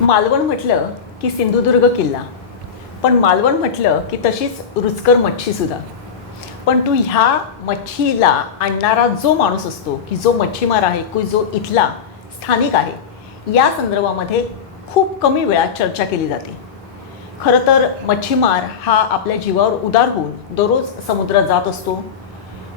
मालवण म्हटलं की सिंधुदुर्ग किल्ला, पण मालवण म्हटलं की तशीच रुचकर मच्छीसुद्धा. पण तू ह्या मच्छीला आणणारा जो माणूस असतो, की जो मच्छीमार आहे, की जो इथला स्थानिक आहे, या संदर्भामध्ये खूप कमी वेळात चर्चा केली जाते. खरं तर मच्छीमार हा आपल्या जीवावर उदार होऊन दररोज समुद्रात जात असतो,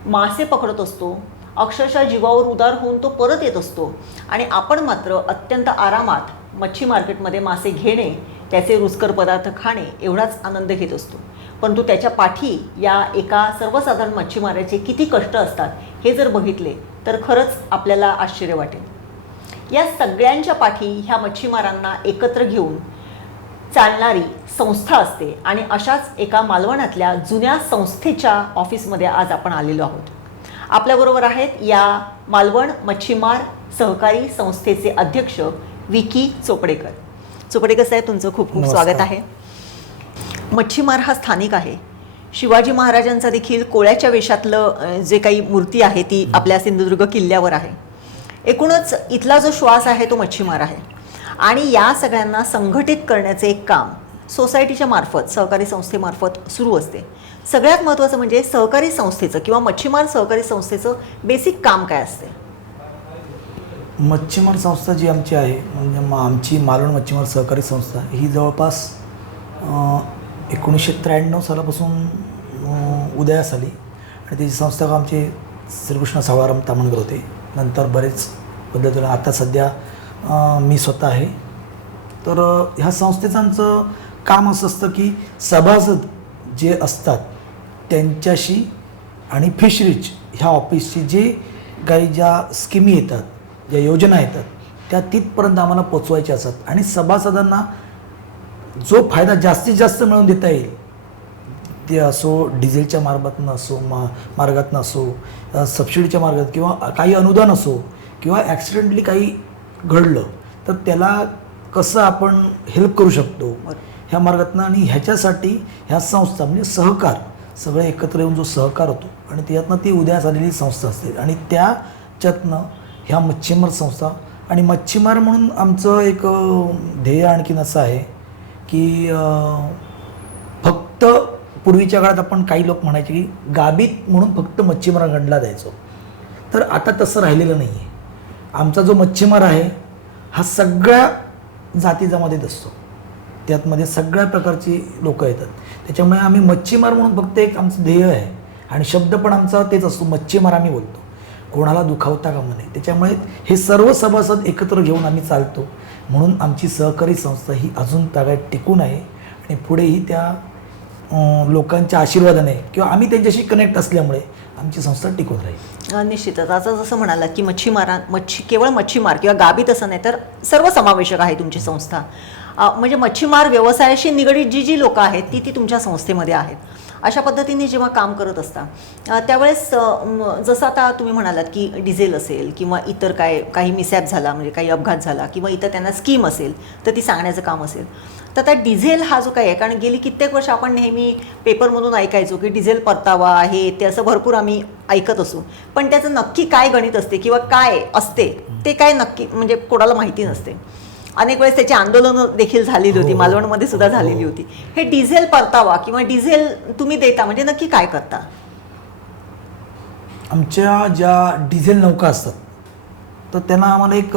मासे पकडत असतो, अक्षरशः जीवावर उदार होऊन तो परत येत असतो आणि आपण मात्र अत्यंत आरामात मच्छी मार्केटमध्ये मासे घेणे, त्याचे रुचकर पदार्थ खाणे एवढाच आनंद घेत असतो. परंतु त्याच्या पाठी या एका सर्वसाधारण मच्छीमाराचे किती कष्ट असतात हे जर बघितले तर खरंच आपल्याला आश्चर्य वाटेल. या सगळ्यांच्या पाठी ह्या मच्छीमारांना एकत्र घेऊन चालणारी संस्था असते आणि अशाच एका मालवणातल्या जुन्या संस्थेच्या ऑफिसमध्ये आज आपण आलेलो आहोत. आपल्याबरोबर आहेत या मालवण मच्छीमार सहकारी संस्थेचे अध्यक्ष विकी चोपडेकर. चोपडेकर साहेब, तुमचं खूप खूप स्वागत आहे. मच्छीमार हा स्थानिक आहे. शिवाजी महाराजांचा देखील कोळ्याच्या वेशातलं जे काही मूर्ती आहे ती आपल्या सिंधुदुर्ग किल्ल्यावर आहे. एकूणच इथला जो श्वास आहे तो मच्छीमार आहे आणि या सगळ्यांना संघटित करण्याचे एक काम सोसायटीच्या मार्फत, सहकारी संस्थेमार्फत सुरू असते. सगळ्यात महत्त्वाचं म्हणजे सहकारी संस्थेचं किंवा मच्छीमार सहकारी संस्थेचं बेसिक काम काय असते? मच्छीमार संस्था जी आमची आहे, म्हणजे आमची मालवण मच्छीमार सहकारी संस्था ही जवळपास 1993 सालापासून उदयास आली आणि त्याची संस्थापक आमचे श्रीकृष्ण सावळाराम तामणकर होते. नंतर बरेच पद्धतीने आता सध्या मी स्वतः आहे. तर ह्या संस्थेचं आमचं काम असं असतं की सभासद जे असतात त्यांच्याशी आणि फिशरीज ह्या ऑफिसची जे काही ज्या स्कीमी येतात, ज्या योजना येतात त्या तिथपर्यंत आम्हाला पोचवायच्या असतात आणि सभासदांना जो फायदा जास्तीत जास्त मिळवून देता येईल, ते असो डिझेलच्या मार्गातून असो, मार्गातून असो, सबसिडीच्या मार्गात किंवा काही अनुदान असो किंवा ॲक्सिडेंटली काही घडलं तर त्याला कसं आपण हेल्प करू शकतो ह्या मार्गातून. आणि ह्याच्यासाठी ह्या संस्था म्हणजे सहकार सगळे एकत्र येऊन जो सहकार होतो आणि त्यातनं ती उदयास आलेली संस्था असते आणि त्याच्यातनं ह्या मच्छीमार संस्था. आणि मच्छीमार म्हणून आमचं एक ध्येय आणखीन असं आहे की फक्त पूर्वीच्या काळात आपण काही लोक म्हणायचे की गाबीत म्हणून फक्त मच्छीमार गणला द्यायचो, तर आता तसं राहिलेलं नाही आहे. आमचा जो मच्छीमार आहे हा सगळ्या जाती जमातीत असतो, त्यातमध्ये सगळ्या प्रकारची लोकं येतात. त्याच्यामुळे आम्ही मच्छीमार म्हणून फक्त एक आमचं ध्येय आहे आणि शब्द पण आमचा तेच असतो, मच्छीमार आम्ही बोलतो, कोणाला दुखावता कामा नये. त्याच्यामुळे हे सर्व सभासद एकत्र घेऊन आम्ही चालतो. म्हणून आमची सहकारी संस्था ही अजून तागायत टिकून आहे आणि पुढेही त्या लोकांच्या आशीर्वादाने किंवा आम्ही त्यांच्याशी कनेक्ट असल्यामुळे आमची संस्था टिकून राहील. निश्चितच. आता जसं म्हणालात की केवळ मच्छीमार किंवा गाबीत असं नाही तर सर्वसमावेशक आहे तुमची संस्था. म्हणजे मच्छीमार व्यवसायाशी निगडीत जी लोकं आहेत ती तुमच्या संस्थेमध्ये आहेत. अशा पद्धतीने जेव्हा काम करत असता त्यावेळेस जसं आता तुम्ही म्हणालात की डिझेल असेल किंवा इतर काही मिसॅप झाला, म्हणजे काही अपघात झाला किंवा इतर त्यांना स्कीम असेल तर ती सांगण्याचं काम असेल. तर त्या डिझेल हा जो काही आहे, कारण गेली कित्येक वर्ष आपण नेहमी पेपरमधून ऐकायचो की डिझेल परतावा आहे ते, असं भरपूर आम्ही ऐकत असू, पण त्याचं नक्की काय गणित असते किंवा काय असते ते काय नक्की म्हणजे कोणाला माहिती नसते. अनेक वेळेस त्याची आंदोलनं देखील झालेली होती, मालवणमध्ये सुद्धा झालेली होती. हे डिझेल परतावा किंवा डिझेल तुम्ही देता म्हणजे नक्की काय करता? आमच्या ज्या डिझेल नौका असतात तर त्यांना आम्हाला एक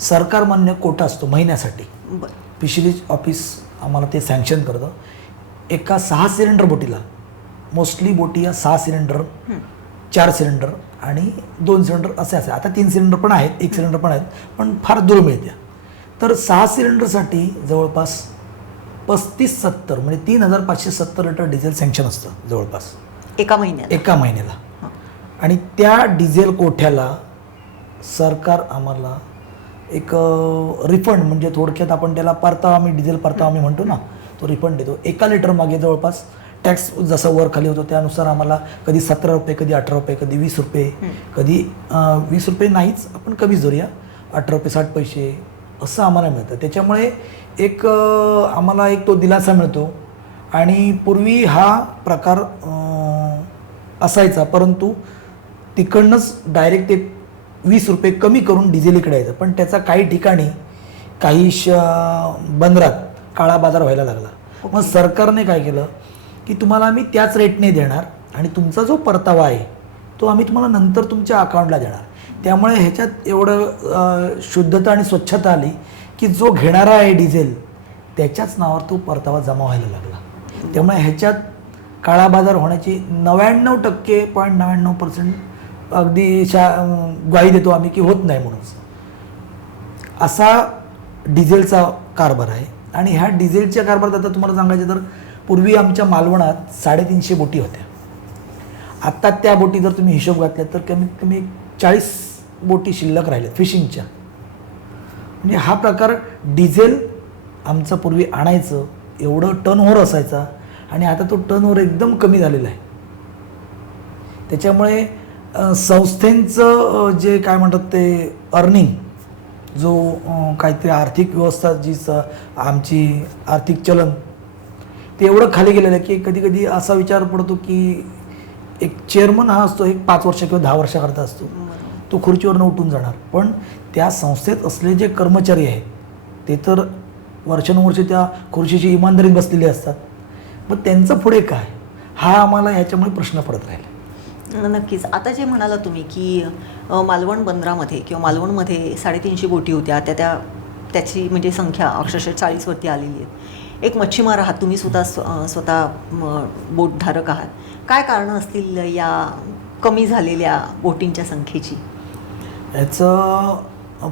सरकारमान्य कोटा असतो महिन्यासाठी. फिशरीज ऑफिस आम्हाला ते सँक्शन करतं. एका 6 सिलेंडर बोटीला, मोस्टली बोटी या 6 सिलेंडर, 4 सिलेंडर आणि 2 सिलेंडर असे असे. आता 3 सिलेंडर पण आहेत, 1 सिलेंडर पण आहेत, पण फार दुर्मिळ त्या. तर 6 सिलेंडरसाठी जवळपास 35-70 म्हणजे 3570 लिटर डिझेल सँक्शन असतं जवळपास एका महिन्याला. आणि त्या डिझेल कोठ्याला सरकार आम्हाला एक रिफंड, म्हणजे थोडक्यात आपण त्याला परतावा, आम्ही डिझेल परतावा आम्ही म्हणतो ना, तो रिफंड देतो. 1 लिटर मागे जवळपास टॅक्स जसं वर खाली होतो त्यानुसार आम्हाला कधी 17 रुपये, कधी 18 रुपये, कधी 20 रुपये, कधी 20 रुपये नाहीच, आपण कमीच धरूया, 18 रुपये 60 पैसे असं आम्हाला मिळतं. त्याच्यामुळे एक आम्हाला एक तो दिलासा मिळतो. आणि पूर्वी हा प्रकार असायचा, परंतु तिकडनंच डायरेक्ट ते 20 रुपये कमी करून डिझेल इकडे यायचं. पण त्याचा काही ठिकाणी काही बंदरात काळा बाजार व्हायला लागला. मग सरकारने काय केलं की तुम्हाला आम्ही त्याच रेटने देणार आणि तुमचा जो परतावा आहे तो आम्ही तुम्हाला नंतर तुमच्या अकाउंटला देणार. त्यामुळे ह्याच्यात एवढं शुद्धता आणि स्वच्छता आली की जो घेणारा आहे डिझेल त्याच्याच नावावर तो परतावा जमा व्हायला लागला. त्यामुळे ह्याच्यात काळा बाजार होण्याची 99.99% अगदी ग्वाही देतो आम्ही की होत नाही म्हणून. असा डिझेलचा कारभार आहे. आणि ह्या डिझेलच्या कारभारात आता तुम्हाला सांगायचं तर पूर्वी आमच्या मालवणात 350 बोटी होत्या. आत्ता त्या बोटी जर तुम्ही हिशोब घातल्या तर कमीत कमी 40 बोटी शिल्लक राहिल्यात फिशिंगच्या. म्हणजे हा प्रकार डिझेल आमचं पूर्वी आणायचं एवढं टर्नओव्हर असायचा आणि आता तो टर्नओव्हर एकदम कमी झालेला आहे. त्याच्यामुळे संस्थेचं जे काय म्हणतात ते अर्निंग जो काहीतरी आर्थिक व्यवस्था जी आमची आर्थिक चलन ते एवढं खाली गेलेलं आहे की कधी कधी असा विचार पडतो की एक चेअरमन हा असतो एक 5 वर्ष किंवा 10 वर्षाकरता असतो, तो खुर्चीवरनं उठून जाणार. पण त्या संस्थेत असले जे कर्मचारी आहेत ते तर वर्षानुवर्षे त्या खुर्चीची इमानदारीत बसलेले असतात. मग त्यांचं पुढे काय हा आम्हाला ह्याच्यामुळे प्रश्न पडत राहिला. नक्कीच. आता जे म्हणाला तुम्ही की मालवण बंदरामध्ये किंवा मालवणमध्ये 350 बोटी होत्या त्याची म्हणजे संख्या अक्षरशः 40वरती आलेली आहे. एक मच्छीमार आहात तुम्ही, स्वतः बोटधारक आहात. काय कारणं असतील या कमी झालेल्या बोटींच्या संख्येची? याचं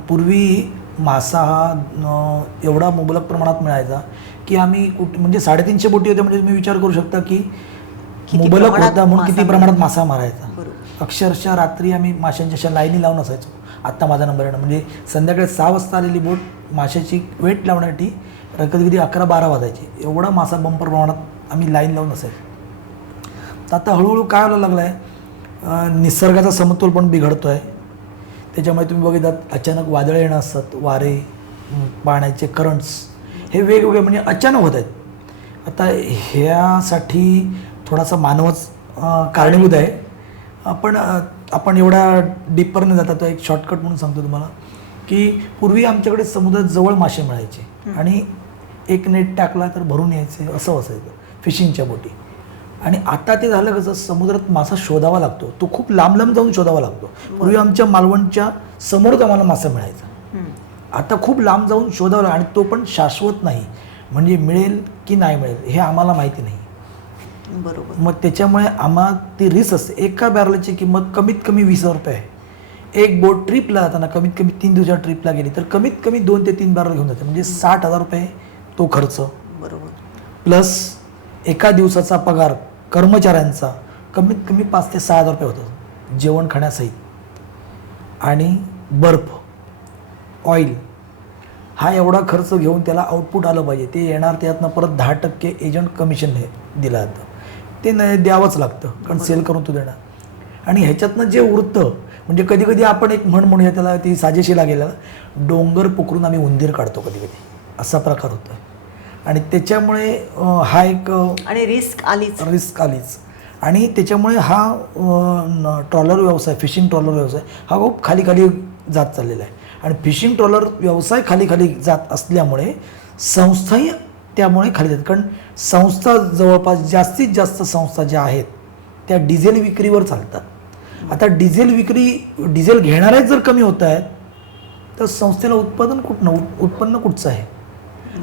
पूर्वी मासा हा एवढा मुबलक प्रमाणात मिळायचा की आम्ही म्हणजे 350 बोटी होत्या म्हणजे तुम्ही विचार करू शकता की मुबलक होता म्हणून किती प्रमाणात मासा मारायचा. अक्षरशः रात्री आम्ही माशांच्या अशा लाईनी लावून असायचो. आत्ता माझा नंबर येणं म्हणजे संध्याकाळी 6 वाजता आलेली बोट माशाची वेट लावण्यासाठी कधी कधी 11-12 वाजायची. एवढा मासा बंपर प्रमाणात आम्ही लाईन लावून असायचो. तर आता हळूहळू काय व्हायला लागलं आहे, निसर्गाचा समतोल पण बिघडतो आहे. त्याच्यामुळे तुम्ही बघितलात अचानक वादळं येणं असतात, वारे, पाण्याचे करंट्स हे वेगवेगळे म्हणजे अचानक होत आहेत. आता ह्यासाठी थोडासा मानवच कारणीभूत आहे. आपण एवढा डीपर न जाता तो एक शॉर्टकट म्हणून सांगतो तुम्हाला की पूर्वी आमच्याकडे समुद्रात जवळ मासे मिळायचे आणि एक नेट टाकला तर भरून यायचे असं असायचं फिशिंगच्या बोटी. आणि आता ते झालं कसं, समुद्रात मासा शोधावा लागतो, तो खूप लांब लांब जाऊन शोधावा लागतो. पूर्वी आमच्या मालवणच्या समोरच आम्हाला मासा मिळायचा, आता खूप लांब जाऊन शोधावा लागतो आणि तो पण शाश्वत नाही. म्हणजे मिळेल की नाही मिळेल हे आम्हाला माहिती नाही. बरोबर. मग त्याच्यामुळे आम्हाला ती रिस्क असते. एका बॅरलची किंमत कमीत कमी 20,000 रुपये आहे. एक बोट ट्रिपला जाताना कमीत कमी 3 दिवसाच्या ट्रिपला गेली तर कमीत कमी 2 ते 3 बॅरल घेऊन जाते. म्हणजे 60,000 रुपये तो खर्च, बरोबर, प्लस एका दिवसाचा पगार कर्मचाऱ्यांचा कमीत कमी 5,000 ते 6,000 रुपये होतं जेवण खाण्यासहित. आणि बर्फ, ऑइल हा एवढा खर्च घेऊन त्याला आउटपुट आलं पाहिजे. ते येणार त्यातनं परत 10% एजंट कमिशन दिलं जातं. ते नाही द्यावंच लागतं कारण सेल करून तो देणार. आणि ह्याच्यातनं जे उरतं म्हणजे कधी कधी आपण एक म्हणूया त्याला ती साजेशी लागेला, डोंगर पोखरून आम्ही उंदीर काढतो कधी कधी, असा प्रकार होतो. आणि त्याच्यामुळे हा एक आणि रिस्क आलीच. आणि त्याच्यामुळे हा ट्रॉलर व्यवसाय, फिशिंग ट्रॉलर व्यवसाय हा खूप खाली खाली जात चाललेला आहे. आणि फिशिंग ट्रॉलर व्यवसाय खाली खाली जात असल्यामुळे संस्थाही त्यामुळे खाली जातात. कारण संस्था जवळपास जास्तीत जास्त संस्था ज्या आहेत त्या डिझेल विक्रीवर चालतात. आता डिझेल घेणारे जर कमी होत आहेत तर संस्थेला उत्पन्न कुठचं आहे.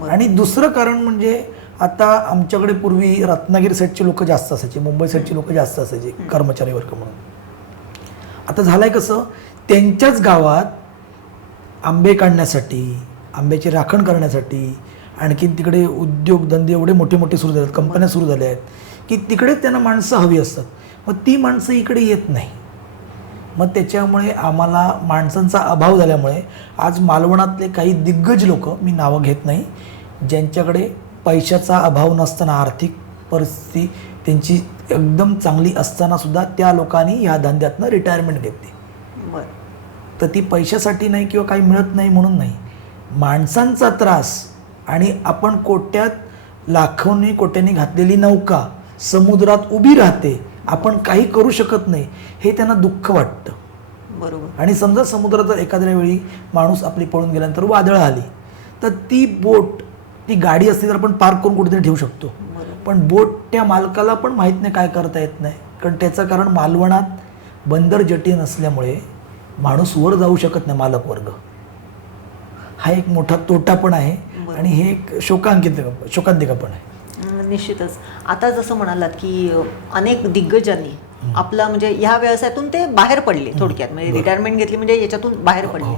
आणि दुसरं कारण म्हणजे आता आमच्याकडे पूर्वी रत्नागिरी साईडचे लोक जास्त असायचे, मुंबई साईडचे लोक जास्त असायचे कर्मचारी वर्ग म्हणून. आता झालं आहे कसं, त्यांच्याच गावात आंबे काढण्यासाठी, आंब्याची राखण करण्यासाठी आणखीन तिकडे उद्योगधंदे एवढे मोठे मोठे सुरू झाले आहेत, कंपन्या सुरू झाल्या आहेत की तिकडेच त्यांना माणसं हवी असतात. मग ती माणसं इकडे येत नाही. मग त्याच्यामुळे आम्हाला माणसांचा अभाव झाल्यामुळे आज मालवणातले काही दिग्गज लोक, मी नावं घेत नाही, ज्यांच्याकडे पैशाचा अभाव नसताना आर्थिक परिस्थिती त्यांची एकदम चांगली असतानासुद्धा त्या लोकांनी ह्या धंद्यातनं रिटायरमेंट घेतली. तर ती पैशासाठी नाही किंवा काही मिळत नाही म्हणून नाही, माणसांचा त्रास. आणि आपण लाखोनी कोट्यांनी घातलेली नौका समुद्रात उभी राहते, आपण काही करू शकत नाही, हे त्यांना दुःख वाटतं. बरोबर. आणि समजा समुद्रात एखाद्या वेळी माणूस आपली पळून गेल्यानंतर वादळं आली तर ती बोट, ती गाडी असते तर आपण पार्क करून कुठेतरी ठेवू शकतो, पण बोट त्या मालकाला पण माहीत नाही काय करता येत नाही. कारण त्याचं कारण मालवणात बंदर जेटी नसल्यामुळे माणूस वर जाऊ शकत नाही, मालक वर्ग. हा एक मोठा तोटा पण आहे आणि हे एक शोकांतिका पण आहे. निश्चितच. आता जसं म्हणालात की अनेक दिग्गजांनी आपला म्हणजे ह्या व्यवसायातून ते बाहेर पडले, थोडक्यात म्हणजे रिटायरमेंट घेतली म्हणजे याच्यातून बाहेर पडले.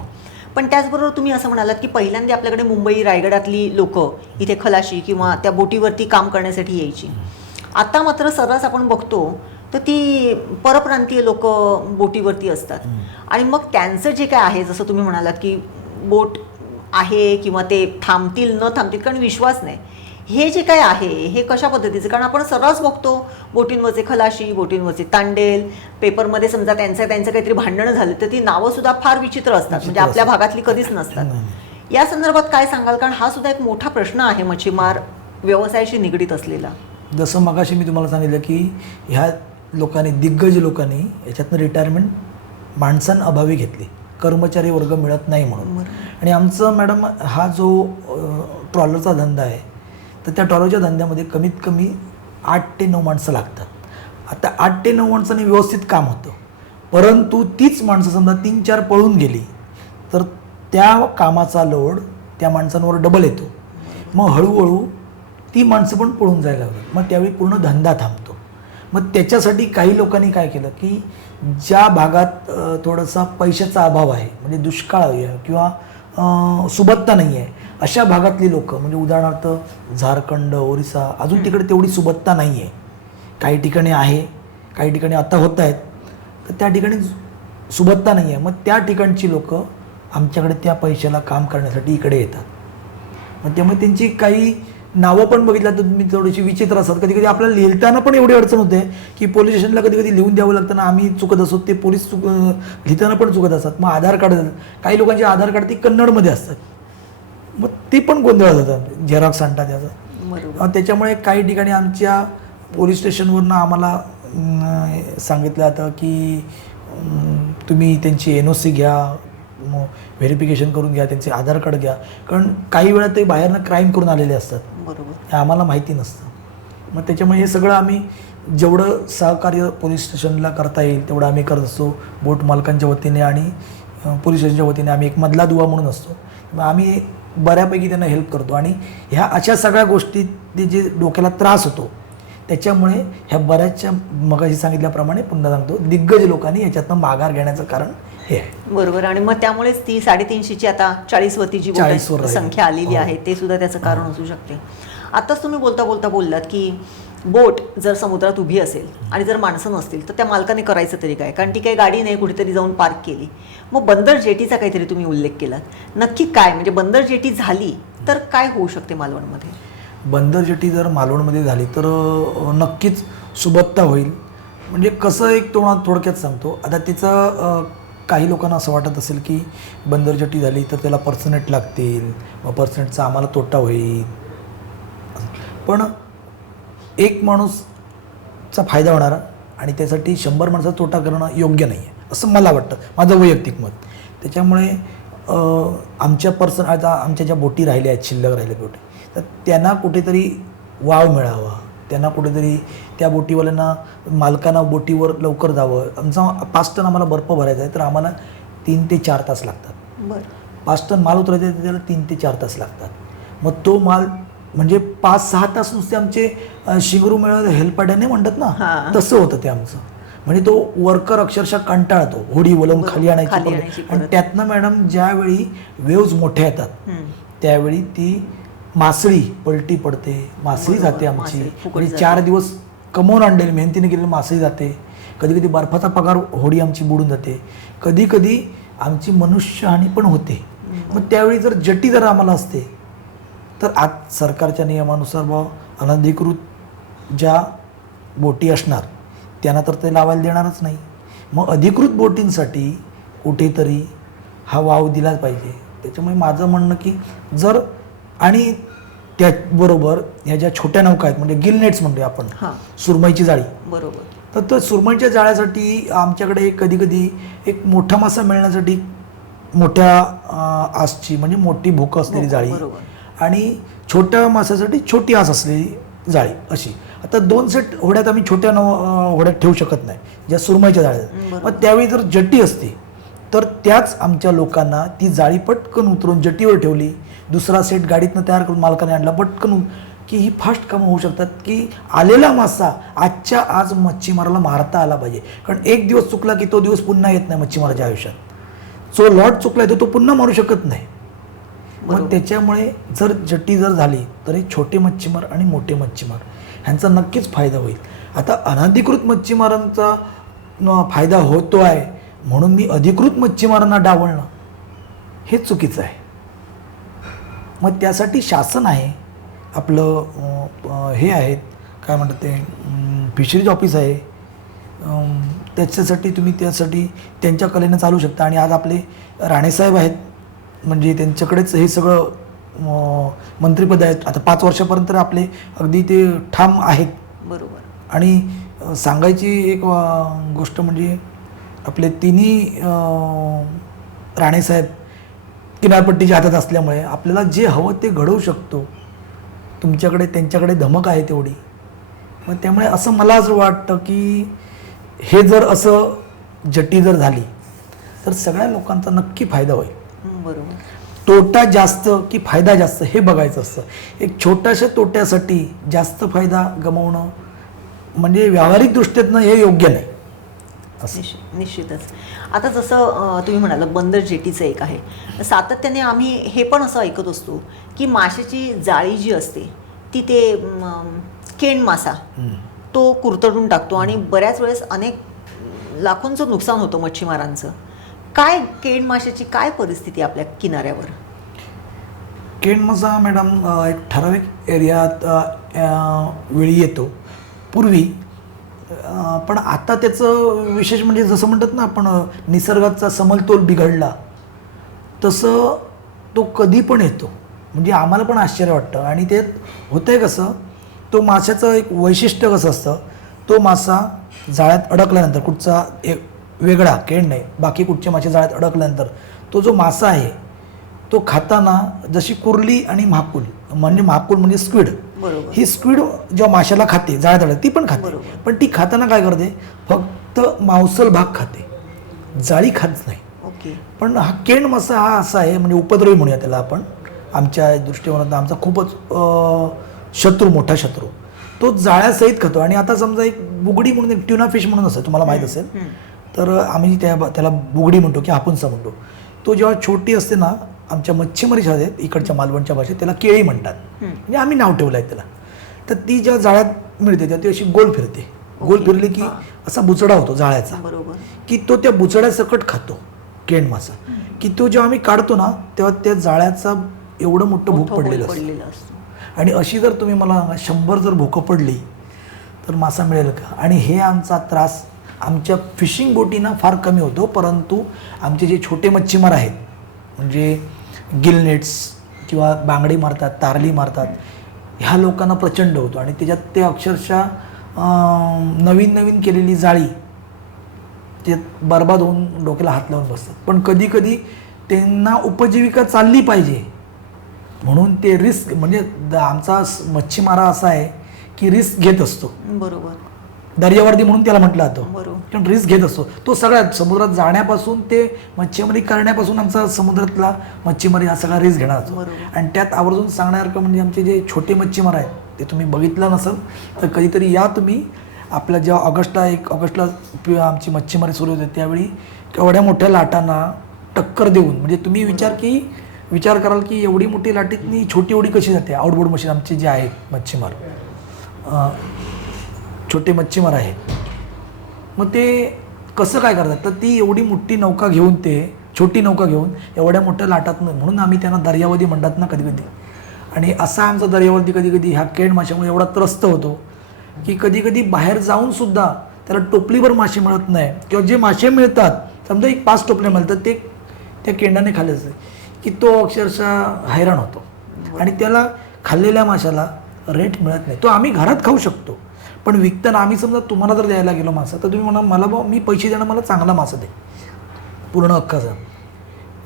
पण त्याचबरोबर तुम्ही असं म्हणालात की पहिल्यांदा आपल्याकडे मुंबई रायगडातली लोक इथे खलाशी किंवा त्या बोटीवरती काम करण्यासाठी यायची. आता मात्र सर्रास आपण बघतो तर ती परप्रांतीय लोक बोटीवरती असतात आणि मग त्यांचं जे काय आहे, जसं तुम्ही म्हणालात की बोट आहे किंवा ते थांबतील न थांबतील कारण विश्वास नाही, हे जे काय आहे हे कशा पद्धतीचं? कारण आपण सर्रास बघतो बोटींवरचे खलाशी, बोटींवरचे तांडेल, पेपरमध्ये समजा त्यांचं काहीतरी भांडणं झालं तर ती नावं सुद्धा फार विचित्र असतात, म्हणजे आपल्या भागातली कधीच नसतात. या संदर्भात काय सांगाल? कारण हा सुद्धा एक मोठा प्रश्न आहे मच्छीमार व्यवसायाशी निगडीत असलेला. जसं मगाशी मी तुम्हाला सांगितलं की ह्या लोकांनी, दिग्गज लोकांनी याच्यातनं रिटायरमेंट माणसांअभावी घेतली, कर्मचारी वर्ग मिळत नाही म्हणून. आणि आमचं मॅडम हा जो ट्रॉलरचा धंदा आहे तर त्या ट्रॉलरच्या धंद्यामध्ये कमीत कमी 8 ते 9 माणसं लागतात. आता 8 ते 9 माणसांनी व्यवस्थित काम होतं, परंतु तीच माणसं समजा 3-4 पळून गेली तर त्या कामाचा लोड त्या माणसांवर डबल येतो. मग हळूहळू ती माणसं पण पळून जायला लागतात, मग त्यावेळी पूर्ण धंदा थांबतो. मग त्याच्यासाठी काही लोकांनी काय केलं की ज्या भागात थोडासा पैशाचा अभाव आहे, म्हणजे दुष्काळ आहे किंवा सुबत्ता नाही आहे, अशा भागातली लोक, म्हणजे उदाहरणार्थ झारखंड, ओरिसा, अजून तिकडे तेवढी सुबत्ता नाही आहे, काही ठिकाणी आहे, काही ठिकाणी आता होत आहेत, तर त्या ठिकाणी सुबत्ता नाही आहे. मग त्या ठिकाणची लोक आमच्याकडे त्या पैशाला काम करण्यासाठी इकडे येतात. मग त्यामुळे त्यांची काही नावं पण बघितलं तर तुम्ही थोडीशी विचित्र असतात. कधी कधी आपल्याला लिहिताना पण एवढी अडचण होते की पोलीस स्टेशनला कधी कधी लिहून द्यावं लागतं ना, आम्ही चुकत असतो, ते पोलीस लिहिताना पण चुकत असतात. मग आधार कार्ड, काही लोकांचे आधार कार्ड ते कन्नडमध्ये असतात, मग ते पण गोंधळ जातात, झेरॉक्स आणतात त्याचं. त्याच्यामुळे काही ठिकाणी आमच्या पोलीस स्टेशनवरनं आम्हाला सांगितलं जातं की तुम्ही त्यांची NOC घ्या, व्हेरिफिकेशन करून घ्या, त्यांचे आधार कार्ड घ्या, कारण काही वेळा ते बाहेरनं क्राईम करून आलेले असतात, हे आम्हाला माहिती नसतं. मग त्याच्यामुळे हे सगळं आम्ही जेवढं सहकार्य पोलीस स्टेशनला करता येईल तेवढं आम्ही करत असतो. बोट मालकांच्या वतीने आणि पोलीस स्टेशनच्या वतीने आम्ही एक मधला दुवा म्हणून असतो. मग आम्ही बऱ्यापैकी त्यांना हेल्प करतो. आणि ह्या अशा सगळ्या गोष्टी जे डोक्याला त्रास होतो त्याच्यामुळे ह्या बऱ्याचशा मगाशी सांगितल्याप्रमाणे पुन्हा सांगतो, दिग्गज लोकांनी याच्यातनं माघार घेण्याचं कारण हे आहे. बरोबर. आणि मग त्यामुळेच ती 350ची आता 40वरती जी संख्या आलेली आहे ते सुद्धा त्याचं कारण असू शकते. आताच तुम्ही बोलता बोलता बोललात की बोट जर समुद्रात उभी असेल आणि जर माणसं नसतील तर त्या मालकाने करायचं तरी काय, कारण ती काही गाडी नाही कुठेतरी जाऊन पार्क केली. मग बंदर जेटीचा काहीतरी तुम्ही उल्लेख केलात, नक्की काय म्हणजे बंदर जेटी झाली तर काय होऊ शकते मालवणमध्ये? बंदर जेटी जर मालवणमध्ये झाली तर नक्कीच सुबत्ता होईल. म्हणजे कसं, एक थोडक्यात सांगतो. आता तिचं काही लोकांना असं वाटत असेल की बंदर जेटी झाली तर त्याला पर्सनेट लागतील, मग पर्सनेटचा आम्हाला तोटा होईल. पण एक माणूसचा फायदा होणार आणि त्यासाठी 100 माणसाचा तोटा करणं योग्य नाही आहे असं मला वाटतं, माझं वैयक्तिक मत. त्याच्यामुळे आमच्या आता आमच्या ज्या बोटी राहिल्या आहेत, शिल्लक राहिल्या बोटी, तर त्यांना कुठेतरी वाव मिळावा, त्यांना कुठेतरी त्या बोटीवाल्यांना, मालकांना बोटीवर लवकर जावं. आमचा 5 टन आम्हाला बर्फ भरायचा आहे तर आम्हाला 3 ते 4 तास लागतात. 5 टन माल उतरायचा आहे त्याला 3 ते 4 तास लागतात. मग तो माल म्हणजे 5-6 तास नुसते आमचे शिंगरू मेळ हेलपाट्याने म्हणतात ना, तसं होतं ते आमचं. म्हणजे तो वर्कर अक्षरशः कंटाळतो, होडी वलवून खाली आणायची. आणि त्यातनं मॅडम ज्यावेळी वेव्ज मोठ्या येतात त्यावेळी ती मासळी पलटी पडते, मासळी जाते आमची. म्हणजे 4 दिवस कमवून आणलेली, मेहनतीने केलेली मासळी जाते. कधी कधी बर्फाचा पगार होडी आमची बुडून जाते, कधी कधी आमची मनुष्यहानी पण होते. मग त्यावेळी जर जेटी जर आम्हाला असते तर आज सरकारच्या नियमानुसार अनधिकृत ज्या बोटी असणार त्यांना तर ते लावायला देणारच नाही. मग अधिकृत बोटींसाठी कुठेतरी हा वाव दिलाच पाहिजे. त्याच्यामुळे माझं म्हणणं की जर, आणि त्याचबरोबर ह्या ज्या छोट्या नौका आहेत म्हणजे गिल नेट्स म्हणतो आपण, सुरमईची जाळी, बरोबर, तर सुरमईच्या जाळ्यासाठी आमच्याकडे कधी कधी एक मोठा मासा मिळण्यासाठी मोठ्या आसची म्हणजे मोठी भूक असलेली जाळी बरोबर. आणि छोट्या माशासाठी छोटी आस असलेली जाळी अशी. आता 2 सेट होड्यात आम्ही छोट्या होड्यात ठेवू शकत नाही, ज्या सुरमईच्या जाळ्या. बरोबर. मग त्यावेळी जर जट्टी असते तर त्याच आमच्या लोकांना ती जाळी पटकन उतरून जट्टीवर ठेवली, दुसरा सेट गाडीतनं तयार करून मालकाने आणला पटकन, की ही फास्ट कामं होऊ शकतात, की आलेला मासा आजच्या आज मच्छीमाराला मारता आला पाहिजे. कारण एक दिवस चुकला की तो दिवस पुन्हा येत नाही मच्छीमाराच्या आयुष्यात. जो लॉट चुकला तो पुन्हा मारू शकत नाही. मग त्याच्यामुळे जर जट्टी जर झाली तर हे छोटे मच्छीमार आणि मोठे मच्छीमार ह्यांचा नक्कीच फायदा होईल. आता अनधिकृत मच्छीमारांचा फायदा होतो आहे म्हणून मी अधिकृत मच्छीमारांना डावलणं हे चुकीचं आहे. मग त्यासाठी शासन आहे आपलं, हे आहेत काय म्हणतात ते फिशरीज ऑफिस आहे, त्याच्यासाठी तुम्ही त्यासाठी त्यांच्या कलेनं चालू शकता. आणि आज आपले राणेसाहेब आहेत, म्हणजे त्यांच्याकडेच हे सगळं मंत्रिपद आहेत. आता 5 वर्षापर्यंत आपले अगदी ते ठाम आहेत. बरोबर. आणि सांगायची एक गोष्ट म्हणजे आपले तिन्ही राणेसाहेब किनारपट्टीच्या हातात असल्यामुळे आपल्याला जे हवं ते घडवू शकतो. तुमच्याकडे त्यांच्याकडे धमक आहे तेवढी. मग त्यामुळे असं मला असं वाटतं की हे जर असं जट्टी जर झाली तर सगळ्या लोकांचा नक्की फायदा होईल. बरोबर. तोटा जास्त की फायदा जास्त हे बघायचं असतं. एक छोट्याशा तोट्यासाठी जास्त फायदा गमावणं म्हणजे व्यावहारिक दृष्टीतनं हे योग्य नाही. निश्चितच. आता जसं तुम्ही म्हणाला बंदर जेटीचं एक आहे, सातत्याने आम्ही हे पण असं ऐकत असतो की माशाची जाळी जी असते ती ते केंड मासा तो कुरतडून टाकतो आणि बऱ्याच वेळेस अनेक लाखोंचं नुकसान होतं मच्छीमारांचं. काय केंड माशाची काय परिस्थिती आपल्या किनाऱ्यावर? केंड मासा मॅडम एक ठराविक एरियात वेळी येतो पूर्वी, पण आता त्याचं विशेष म्हणजे जसं म्हणतात ना आपण निसर्गाचा समतोल बिघडला तसं तो कधी पण येतो. म्हणजे आम्हाला पण आश्चर्य वाटतं. आणि ते होतं आहे कसं, तो माशाचं एक वैशिष्ट्य कसं असतं, तो मासा जाळ्यात अडकल्यानंतर कुठचा एक वेगळा केंड नाही, बाकी कुठचे मासे जाळ्यात अडकल्यानंतर तो जो मासा आहे तो खाताना जशी कुर्ली आणि म्हाकुल म्हणजे स्क्विड, ही स्क्विड जेव्हा माशाला खाते जाळ्यात अडक ती पण खाते, पण ती खाताना काय करते फक्त मांसल भाग खाते, जाळी खात नाही. ओके. पण हा केंड मासा हा असा आहे म्हणजे उपद्रवी म्हणूया त्याला आपण, आमच्या दृष्टिकोनात आमचा खूपच शत्रू, मोठा शत्रू, तो जाळ्यासहित खातो. आणि आता समजा एक बुगडी म्हणून एक ट्युना फिश म्हणून असतं, तुम्हाला माहीत असेल, तर आम्ही त्याला बुगडी म्हणतो की हापूनसा म्हणतो. तो जेव्हा छोटी असते ना, आमच्या मच्छीमारी शाळेत इकडच्या मालवणच्या भाषेत त्याला केळी म्हणतात, म्हणजे आम्ही नाव ठेवलं आहे त्याला. तर ती जेव्हा जाळ्यात मिळते तेव्हा ती अशी गोल फिरते, गोल फिरली की असा बुचडा होतो जाळ्याचा, की तो त्या बुचड्यासकट खातो केंड मासा. की तो जेव्हा आम्ही काढतो ना तेव्हा त्या जाळ्याचा एवढं मोठं भूक पडलेलं असतं. आणि अशी जर तुम्ही मला 100 जर भूकं पडली तर मासा मिळेल का? आणि हे आमचा त्रास आमच्या फिशिंग बोटींना फार कमी होतो, परंतु आमचे जे छोटे मच्छीमार आहेत म्हणजे गिलनेट्स किंवा बांगडी मारतात, तारली मारतात, ह्या लोकांना प्रचंड होतो. आणि त्याच्यात ते अक्षरशः नवीन केलेली जाळी ते बरबाद होऊन डोक्याला हात लावून बसतात. पण कधी कधी त्यांना उपजीविका चालली पाहिजे म्हणून ते रिस्क, म्हणजे आमचा मच्छीमारा असा आहे की रिस्क घेत असतो. बरोबर. दर्यावर्दी म्हणून त्याला म्हटलं जातं, बरोबर. कारण रिस्क घेत असतो तो. सगळ्यात समुद्रात जाण्यापासून ते मच्छीमारी करण्यापासून आमचा समुद्रातला मच्छीमारी हा सगळा रिस्क घेणार असतो. आणि त्यात आवर्जून सांगण्यासारखं म्हणजे आमचे जे छोटे मच्छीमार आहेत ते तुम्ही बघितलं नसेल तर कधीतरी या तुम्ही. आपल्या जेव्हा 1 ऑगस्टला आमची मच्छीमारी सुरू होते त्यावेळी एवढ्या मोठ्या लाटांना टक्कर देऊन, म्हणजे तुम्ही विचार कराल की एवढी मोठी लाटीतनी छोटी एवढी कशी जाते. आउटबोर्ड मशीन आमचे जे आहेत मच्छीमार, छोटे मच्छीमार आहेत, मग ते कसं काय करतात, तर ती एवढी मोठी नौका घेऊन, ते छोटी नौका घेऊन एवढ्या मोठ्या लाटातनं, म्हणून आम्ही त्यांना दर्यावादी म्हणतात ना कधी कधी. आणि असा आमचा दर्यावादी कधी कधी ह्या केंड माशामुळे एवढा त्रस्त होतो की कधी कधी बाहेर जाऊन सुद्धा त्याला टोपलीभर मासे मिळत नाही, किंवा जे मासे मिळतात समजा 5 टोपल्या मिळतात ते त्या केंडाने खाल्ल्याचं, की तो अक्षरशः हैराण होतो. आणि त्याला खाल्लेल्या माशाला रेट मिळत नाही. तो आम्ही घरात खाऊ शकतो, पण विकताना आम्ही समजा तुम्हाला जर द्यायला गेलो मासा तर तुम्ही म्हणा मला मी पैसे देणं, मला चांगला मासा दे पूर्ण अख्खाचा.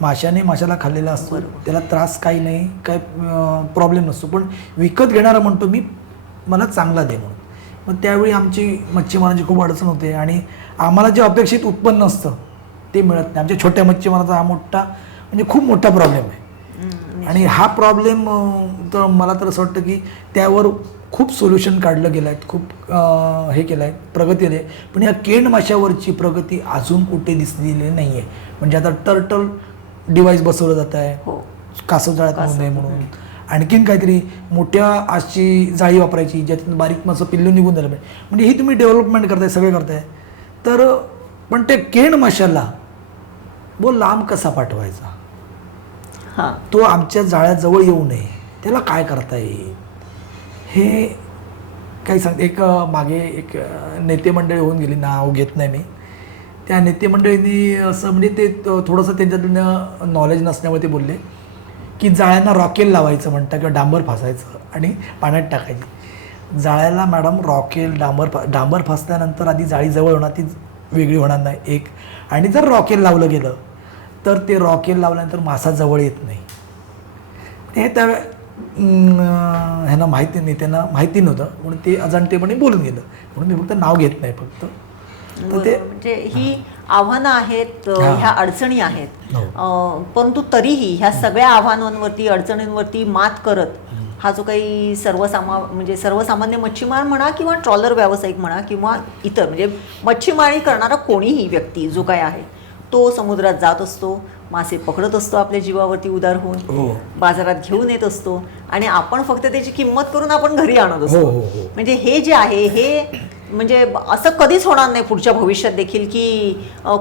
माशाला खाल्लेला असतो, बरोबर. त्याला त्रास काही नाही, काय प्रॉब्लेम नसतो. पण विकत घेणारा म्हणतो मी मला चांगला दे म्हणून. मग त्यावेळी आमची मच्छीमारांची खूप अडचण होते आणि आम्हाला जे अपेक्षित उत्पन्न असतं ते मिळत नाही. आमच्या छोट्या मच्छीमारांचा हा मोठा म्हणजे खूप मोठा प्रॉब्लेम आहे. आणि हा प्रॉब्लेम तर मला तर असं वाटतं की त्यावर खूप सोल्युशन काढलं गेलं आहे, खूप हे केलं आहे, प्रगती आली आहे. पण या केंड माशावरची प्रगती अजून कुठे दिसलेली नाही आहे. म्हणजे आता टर्टल डिव्हाइस बसवलं जात आहे, हो, कासव जाळ्यात होऊ नये म्हणून. आणखीन काहीतरी मोठ्या आजची जाळी वापरायची ज्यातून बारीक मासं पिल्लू निघून झालं पाहिजे. म्हणजे ही तुम्ही डेव्हलपमेंट करताय, सगळे करताय. तर पण ते केंड माशाला लांब कसा पाठवायचा, हां, तो आमच्या जाळ्याजवळ येऊ नये, त्याला काय करता येईल हे काही सांगते. मागे एक नेते मंडळी होऊन गेली, नाव घेत नाही मी. त्या नेते मंडळींनी असं म्हणजे ते थोडंसं त्यांच्यातून नॉलेज नसल्यामुळे ते बोलले की जाळ्यांना रॉकेल लावायचं म्हणता किंवा डांबर फासायचं आणि पाण्यात टाकायची. जाळ्याला मॅडम रॉकेल डांबर फासल्यानंतर आधी जाळी जवळ होणार, ती वेगळी होणार नाही एक. आणि जर रॉकेल लावलं गेलं तर ते रॉकेल लावल्यानंतर मासा जवळ येत नाही. हे त्या ह्यांना माहिती नाही, त्यांना माहिती नव्हतं म्हणून ते अजाणतेपणे बोलून गेलं. म्हणून मी फक्त नाव घेत नाही फक्त. तर ते म्हणजे ही आव्हानं आहेत, हां. ह्या अडचणी आहेत. हो. परंतु तरीही ह्या सगळ्या आव्हानांवरती, अडचणींवरती मात करत हा जो काही म्हणजे सर्वसामान्य मच्छीमार म्हणा किंवा ट्रॉलर व्यावसायिक म्हणा किंवा इतर म्हणजे मच्छीमारी करणारा कोणीही व्यक्ती जो काय आहे तो समुद्रात जात असतो, मासे पकडत असतो, आपल्या जीवावरती उदार होऊन हो. बाजारात घेऊन येत असतो आणि आपण फक्त त्याची किंमत करून आपण घरी आणत असतो. हो, हो, हो. म्हणजे हे जे आहे हे म्हणजे असं कधीच होणार नाही पुढच्या भविष्यात देखील की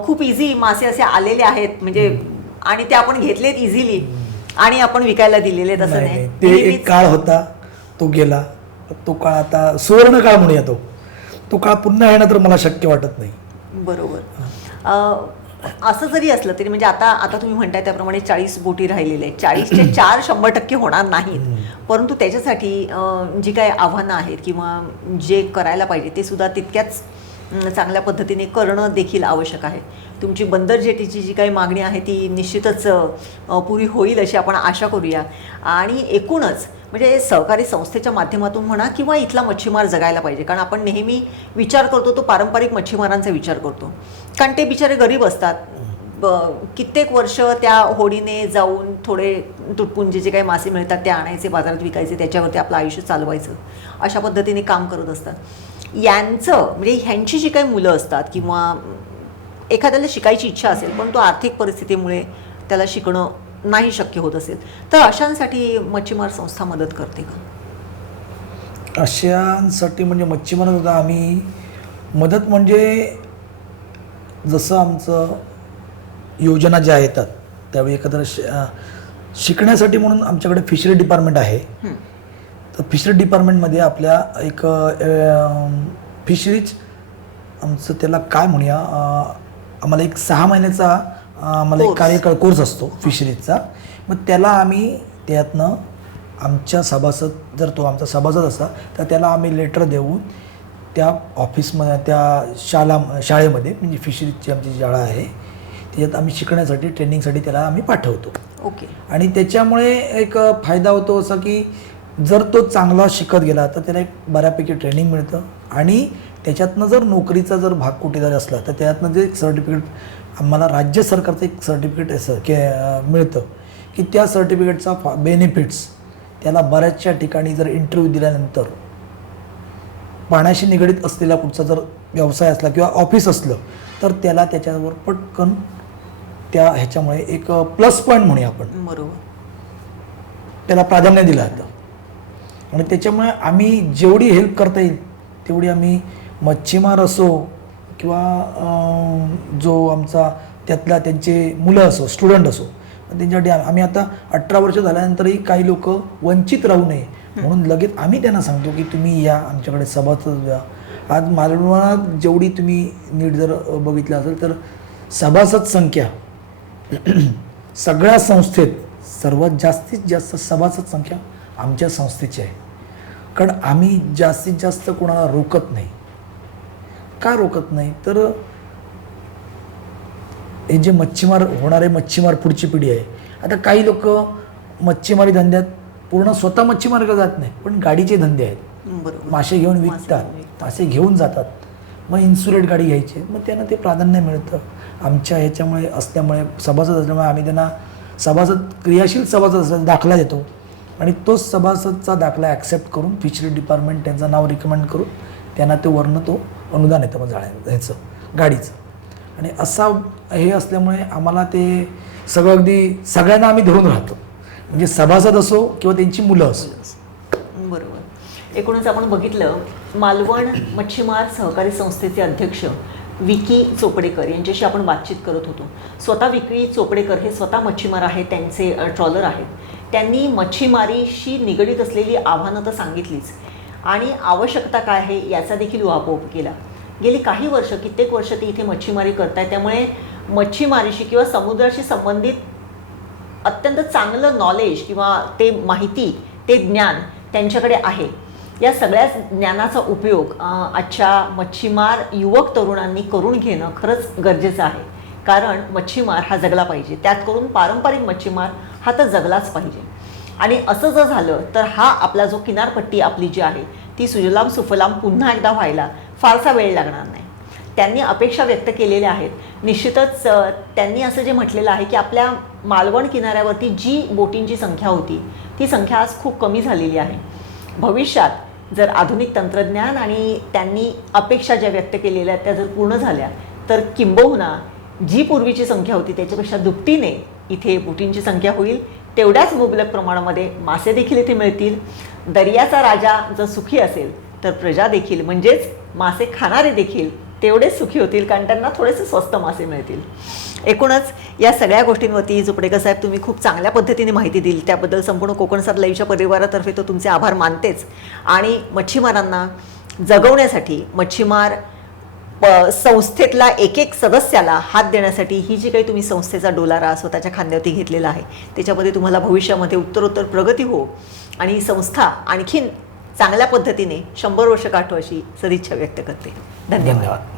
खूप इझी मासे असे आलेले आहेत म्हणजे आणि ते आपण घेतलेत इझिली आणि आपण विकायला दिलेले तसं नाही, नाही. ते एक काळ होता, तो गेला. तो काळ आता सुवर्ण काळ म्हणूया. तो काळ पुन्हा येणं तर मला शक्य वाटत नाही. बरोबर. असं जरी असलं तरी म्हणजे आता तुम्ही म्हणताय त्याप्रमाणे 40 बोटी राहिलेल्या आहेत. 40चे 4 100% होणार नाहीत. परंतु त्याच्यासाठी जी काही आव्हानं आहेत किंवा जे करायला पाहिजे ते सुद्धा तितक्याच चांगल्या पद्धतीने करणं देखील आवश्यक आहे. तुमची बंदर जेटीची जी काही मागणी आहे ती निश्चितच पुरी होईल अशी आपण आशा करूया. आणि एकूणच म्हणजे सहकारी संस्थेच्या माध्यमातून म्हणा किंवा इथला मच्छीमार जगायला पाहिजे. कारण आपण नेहमी विचार करतो तो पारंपरिक मच्छीमारांचा विचार करतो, कारण ते बिचारे गरीब असतात. कित्येक वर्ष त्या होडीने जाऊन थोडे तुटपुंजे जे काही मासे मिळतात ते आणायचे, बाजारात विकायचे, त्याच्यावरती आपलं आयुष्य चालवायचं, अशा पद्धतीने काम करत असतात. यांचं म्हणजे ह्यांची जी काही मुलं असतात किंवा एखाद्याला शिकायची इच्छा असेल पण तो आर्थिक परिस्थितीमुळे त्याला शिकणं नाही शक्य होत असेल तर अशांसाठी मच्छीमार संस्था मदत करते का? अशांसाठी म्हणजे मच्छीमार होता आम्ही मदत म्हणजे जसं आमचं योजना ज्या येतात त्यावेळी एखादं शिकण्यासाठी म्हणून आमच्याकडे फिशरी डिपार्टमेंट आहे. तर फिशरी डिपार्टमेंटमध्ये आपल्या एक फिशरीज आमचं त्याला काय म्हणूया आम्हाला एक 6 महिन्याचा आम्हाला एक कार्यकाळ कोर्स असतो फिशरीजचा. मग त्याला आम्ही त्यातनं आमच्या सभासद जर तो आमचा सभासद असला तर त्याला आम्ही लेटर देऊन त्या ऑफिसमध्ये त्या शाळेमध्ये म्हणजे फिशरीजची आमची शाळा आहे त्याच्यात आम्ही शिकण्यासाठी ट्रेनिंगसाठी त्याला आम्ही पाठवतो. ओके. आणि त्याच्यामुळे एक फायदा होतो असा की जर तो चांगला शिकत गेला तर त्याला एक बऱ्यापैकी ट्रेनिंग मिळतं आणि त्याच्यातनं जर नोकरीचा जर भाग कुठे जरी असला तर त्यातनं जे एक सर्टिफिकेट आम्हाला राज्य सरकारचं एक सर्टिफिकेट असं मिळतं की त्या सर्टिफिकेटचा बेनिफिट्स त्याला बऱ्याचशा ठिकाणी जर इंटरव्ह्यू दिल्यानंतर पाण्याशी निगडीत असलेला कुठचा जर व्यवसाय असला किंवा ऑफिस असलं तर त्याला त्याच्यावर पटकन त्या ह्याच्यामुळे एक प्लस पॉईंट म्हणूया आपण, बरोबर, त्याला प्राधान्य दिलं जातं. आणि त्याच्यामुळे आम्ही जेवढी हेल्प करता येईल तेवढी आम्ही मच्छीमार असो किंवा जो आमचा त्यातला त्यांचे मुलं असो स्टुडंट असो त्यांच्यासाठी आम्ही आता 18 वर्ष झाल्यानंतरही काही लोक वंचित राहू नये म्हणून लगेच आम्ही त्यांना सांगतो की तुम्ही या आमच्याकडे सभासद द्या. आज मालवणात जेवढी तुम्ही नीट जर बघितलं असेल तर सभासद संख्या सगळ्या संस्थेत सर्वात जास्तीत जास्त सभासद संख्या आमच्या संस्थेची आहे. कारण आम्ही जास्तीत जास्त कोणाला रोखत नाही. का रोखत नाही तर हे जे मच्छीमार होणारे मच्छीमार पुढची पिढी आहे. आता काही लोक मच्छीमारी धंद्यात पूर्ण स्वतः मच्छीमार जात नाही, पण गाडीचे धंदे आहेत. बरोबर. मासे घेऊन विकतात, मासे घेऊन जातात, मग इन्सुलेट गाडी घ्यायची, मग त्यांना ते प्राधान्य मिळतं. आमच्या ह्याच्यामुळे असल्यामुळे सभासद असल्यामुळे आम्ही त्यांना क्रियाशील सभासद असल्याचा दाखला देतो आणि तोच सभासदचा दाखला ॲक्सेप्ट करून फिशरी डिपार्टमेंट त्यांचं नाव रिकमेंड करून त्यांना ते वरनं तो अनुदान येतं मग ह्याचं गाडीचं. आणि असा हे असल्यामुळे आम्हाला ते सगळं अगदी सगळ्यांना आम्ही धरून राहतो, म्हणजे सभासद असो किंवा त्यांची मुलं असो. बरोबर. एकूणच आपण बघितलं, मालवण मच्छीमार सहकारी संस्थेचे अध्यक्ष विकी चोपडेकर यांच्याशी आपण बातचीत करत होतो. स्वतः विकी चोपडेकर हे स्वतः मच्छीमार आहेत, त्यांचे ट्रॉलर आहेत. त्यांनी मच्छीमारीशी निगडीत असलेली आव्हानं तर सांगितलीच आणि आवश्यकता काय आहे याचा देखील उहापोह केला. गेली काही वर्ष, कित्येक वर्ष ते इथे मच्छीमारी करतायत, त्यामुळे मच्छीमारीशी किंवा समुद्राशी संबंधित अत्यंत चांगलं नॉलेज किंवा ते माहिती, ते ज्ञान त्यांच्याकडे आहे. या सगळ्या ज्ञानाचा उपयोग आजच्या मच्छीमार युवक तरुणांनी करून घेणं खरंच गरजेचं आहे. कारण मच्छीमार हा जगला पाहिजे, त्यात करून पारंपरिक मच्छीमार हा तर जगलाच पाहिजे. आणि असं जर झालं तर हा आपला जो किनारपट्टी आपली जी आहे ती सुजलाम सुफलाम पुन्हा एकदा व्हायला फारसा वेळ लागणार नाही. त्यांनी अपेक्षा व्यक्त केलेल्या आहेत. निश्चितच त्यांनी असं जे म्हटलेलं आहे की आपल्या मालवण किनाऱ्यावरती जी बोटींची संख्या होती ती संख्या आज खूप कमी झालेली आहे. भविष्यात जर आधुनिक तंत्रज्ञान आणि त्यांनी अपेक्षा ज्या व्यक्त केलेल्या आहेत त्या जर पूर्ण झाल्या तर किंबहुना जी पूर्वीची संख्या होती त्याच्यापेक्षा दुपटीने इथे बोटींची संख्या होईल. तेवढ्याच मुबलक प्रमाणामध्ये मासे देखील इथे मिळतील. दर्याचा राजा जर सुखी असेल तर प्रजा देखील, म्हणजेच मासे खाणारे देखील तेवढेच सुखी होतील, कारण त्यांना थोडेसे स्वस्त मासे मिळतील. एकूणच या सगळ्या गोष्टींवरती चोपडेकर साहेब तुम्ही खूप चांगल्या पद्धतीने माहिती दिली, त्याबद्दल संपूर्ण कोकणसात लाईव्हच्या परिवारातर्फे तो तुमचे आभार मानतेच. आणि मच्छीमारांना जगवण्यासाठी, मच्छीमार संस्थेतला एक एक सदस्याला हात देण्यासाठी ही जी काही तुम्ही संस्थेचा डोलारा स्वतःच्या खांद्यावरती घेतलेला आहे त्याच्यामध्ये तुम्हाला भविष्यामध्ये उत्तरोत्तर प्रगती हो आणि संस्था आणखीन चांगल्या पद्धतीने 100 वर्ष गाठो अशी सदिच्छा व्यक्त करते. धन्यवाद.